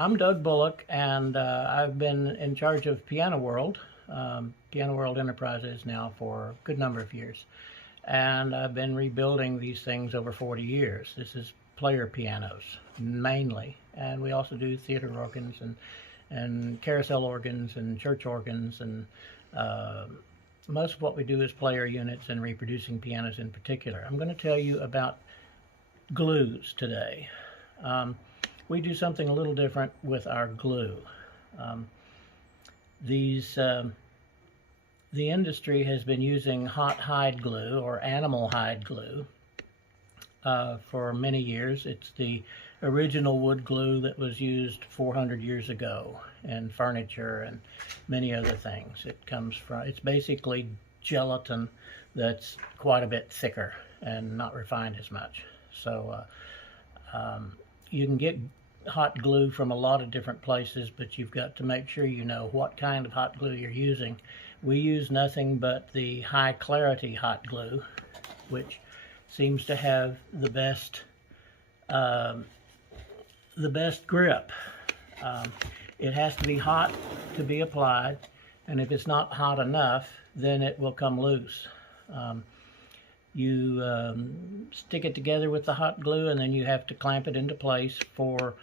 I'm Doug Bullock, and I've been in charge of Piano World, Piano World Enterprises now for a good number of years. And I've been rebuilding these things over 40 years. This is player pianos, mainly. And we also do theater organs and carousel organs and church organs. And most of what we do is player units and reproducing pianos in particular. I'm going to tell you about glues today. We do something a little different with our glue. The industry has been using hot hide glue or animal hide glue for many years. It's the original wood glue that was used 400 years ago in furniture and many other things. It's basically gelatin that's quite a bit thicker and not refined as much. So you can get hot glue from a lot of different places, but you've got to make sure you know what kind of hot glue you're using. We use nothing but the high clarity hot glue, which seems to have the best grip. It has to be hot to be applied, and if it's not hot enough, then it will come loose. You stick it together with the hot glue, and then you have to clamp it into place for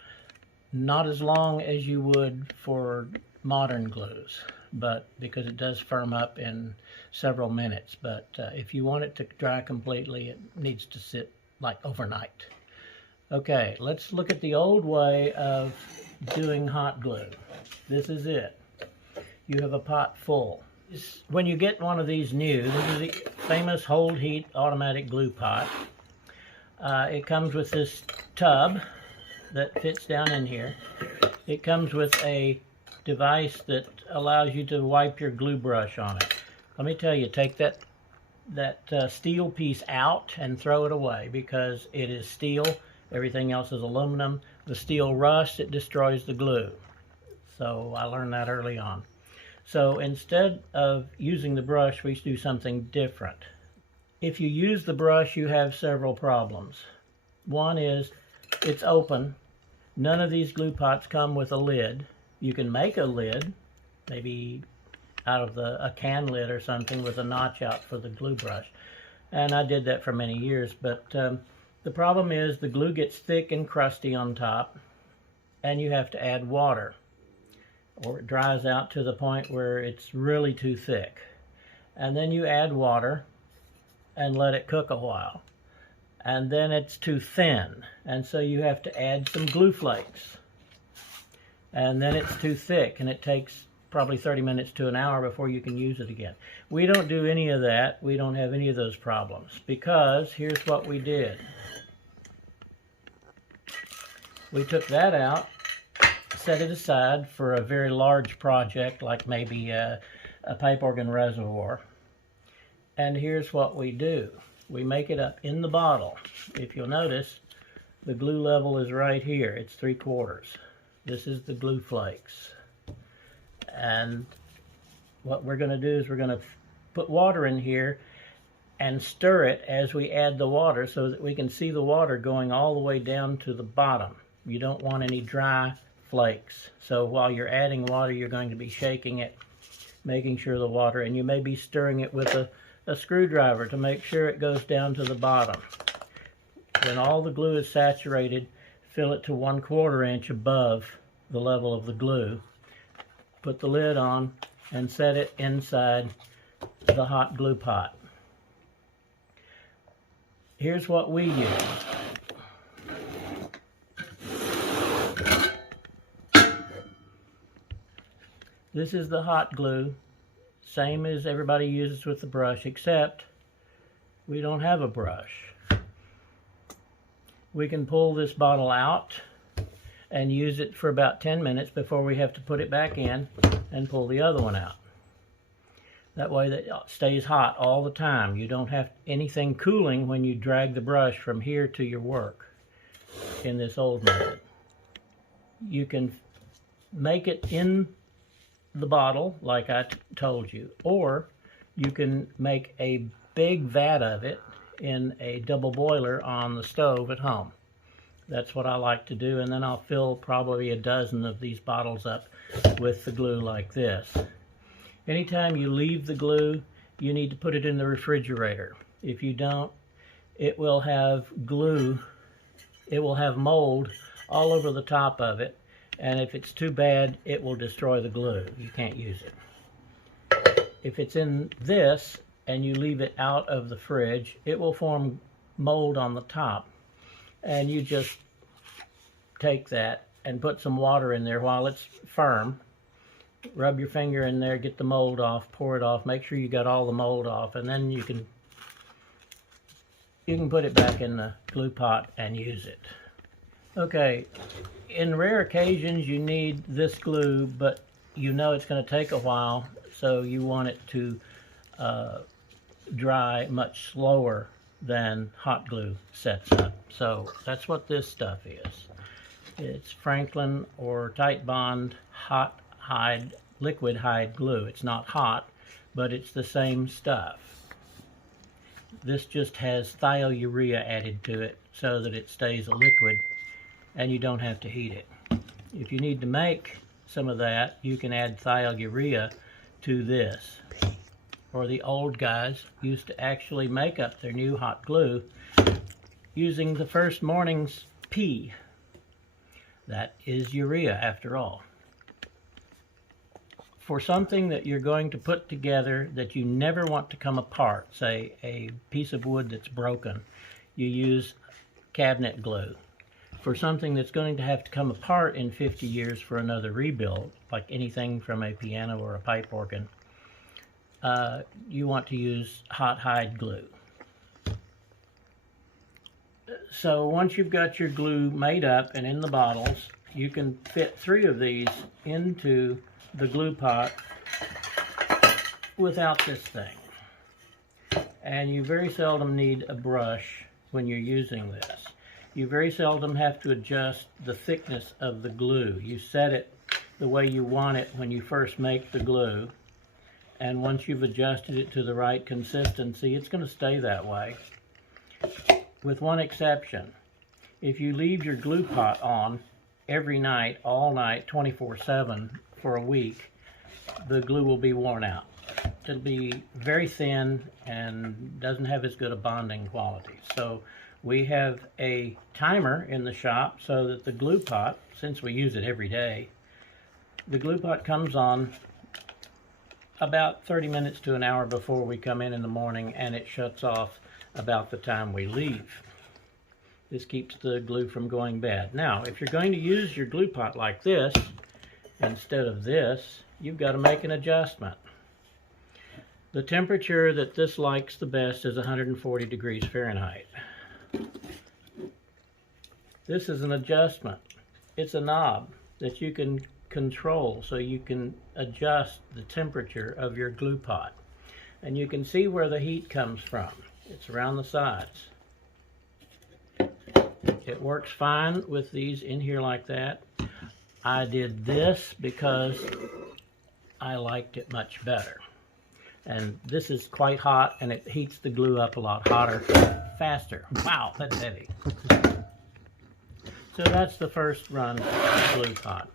not as long as you would for modern glues, but because it does firm up in several minutes. But if you want it to dry completely, it needs to sit like overnight. Okay, let's look at the old way of doing hot glue. This is it. You have a pot full. When you get one of these new, this is the famous Hold Heat automatic glue pot. It comes with this tub that fits down in here. It comes with a device that allows you to wipe your glue brush on it. Let me tell you, take that steel piece out and throw it away, because it is steel. Everything else is aluminum. The steel rusts, it destroys the glue. So I learned that early on. So instead of using the brush, we do something different. If you use the brush, you have several problems. One is it's open. None of these glue pots come with a lid. You can make a lid, maybe out of a can lid or something with a notch out for the glue brush. And I did that for many years, but the problem is the glue gets thick and crusty on top, and you have to add water, or it dries out to the point where it's really too thick. And then you add water and let it cook a while. And then it's too thin, and so you have to add some glue flakes. And then it's too thick, and it takes probably 30 minutes to an hour before you can use it again. We don't do any of that. We don't have any of those problems, because here's what we did. We took that out, set it aside for a very large project, like maybe a pipe organ reservoir. And here's what we do. We make it up in the bottle. If you'll notice, the glue level is right here. It's 3/4. This is the glue flakes. And what we're going to do is we're going to put water in here and stir it as we add the water, so that we can see the water going all the way down to the bottom. You don't want any dry flakes. So while you're adding water, you're going to be shaking it, making sure the water, and you may be stirring it with a screwdriver to make sure it goes down to the bottom. When all the glue is saturated, fill it to 1/4 inch above the level of the glue. Put the lid on and set it inside the hot glue pot. Here's what we use. This is the hot glue, same as everybody uses with the brush, except we don't have a brush. We can pull this bottle out and use it for about 10 minutes before we have to put it back in and pull the other one out. That way it stays hot all the time. You don't have anything cooling when you drag the brush from here to your work in this old method. You can make it in the bottle like I told you, or you can make a big vat of it in a double boiler on the stove at home. That's what I like to do, and then I'll fill probably a dozen of these bottles up with the glue like this. Anytime you leave the glue, you need to put it in the refrigerator. If you don't, it will have glue, it will have mold all over the top of it, and if it's too bad, it will destroy the glue. You can't use it. If it's in this and you leave it out of the fridge, it will form mold on the top, and you just take that and put some water in there while it's firm. Rub your finger in there, get the mold off, pour it off, make sure you got all the mold off, and then you can put it back in the glue pot and use it. Okay, in rare occasions you need this glue, but you know it's going to take a while, so you want it to dry much slower than hot glue sets up. So that's what this stuff is. It's Franklin or Titebond hot hide, liquid hide glue. It's not hot, but it's the same stuff. This just has thiourea added to it so that it stays a liquid and you don't have to heat it. If you need to make some of that, you can add thiourea to this. Or the old guys used to actually make up their new hot glue using the first morning's pee. That is urea after all. For something that you're going to put together that you never want to come apart, say a piece of wood that's broken, you use cabinet glue. For something that's going to have to come apart in 50 years for another rebuild, like anything from a piano or a pipe organ, you want to use hot hide glue. So once you've got your glue made up and in the bottles, you can fit 3 of these into the glue pot without this thing. And you very seldom need a brush when you're using this. You very seldom have to adjust the thickness of the glue. You set it the way you want it when you first make the glue, and once you've adjusted it to the right consistency, it's going to stay that way. With one exception. If you leave your glue pot on every night, all night, 24/7 for a week, the glue will be worn out. It'll be very thin and doesn't have as good a bonding quality. So we have a timer in the shop so that the glue pot, since we use it every day, the glue pot comes on about 30 minutes to an hour before we come in the morning, and it shuts off about the time we leave. This keeps the glue from going bad. Now, if you're going to use your glue pot like this instead of this, you've got to make an adjustment. The temperature that this likes the best is 140 degrees Fahrenheit. This is an adjustment. It's a knob that you can control so you can adjust the temperature of your glue pot. And you can see where the heat comes from. It's around the sides. It works fine with these in here like that. I did this because I liked it much better. And this is quite hot, and it heats the glue up a lot hotter, faster. Wow, that's heavy. So that's the first run of the glue pot.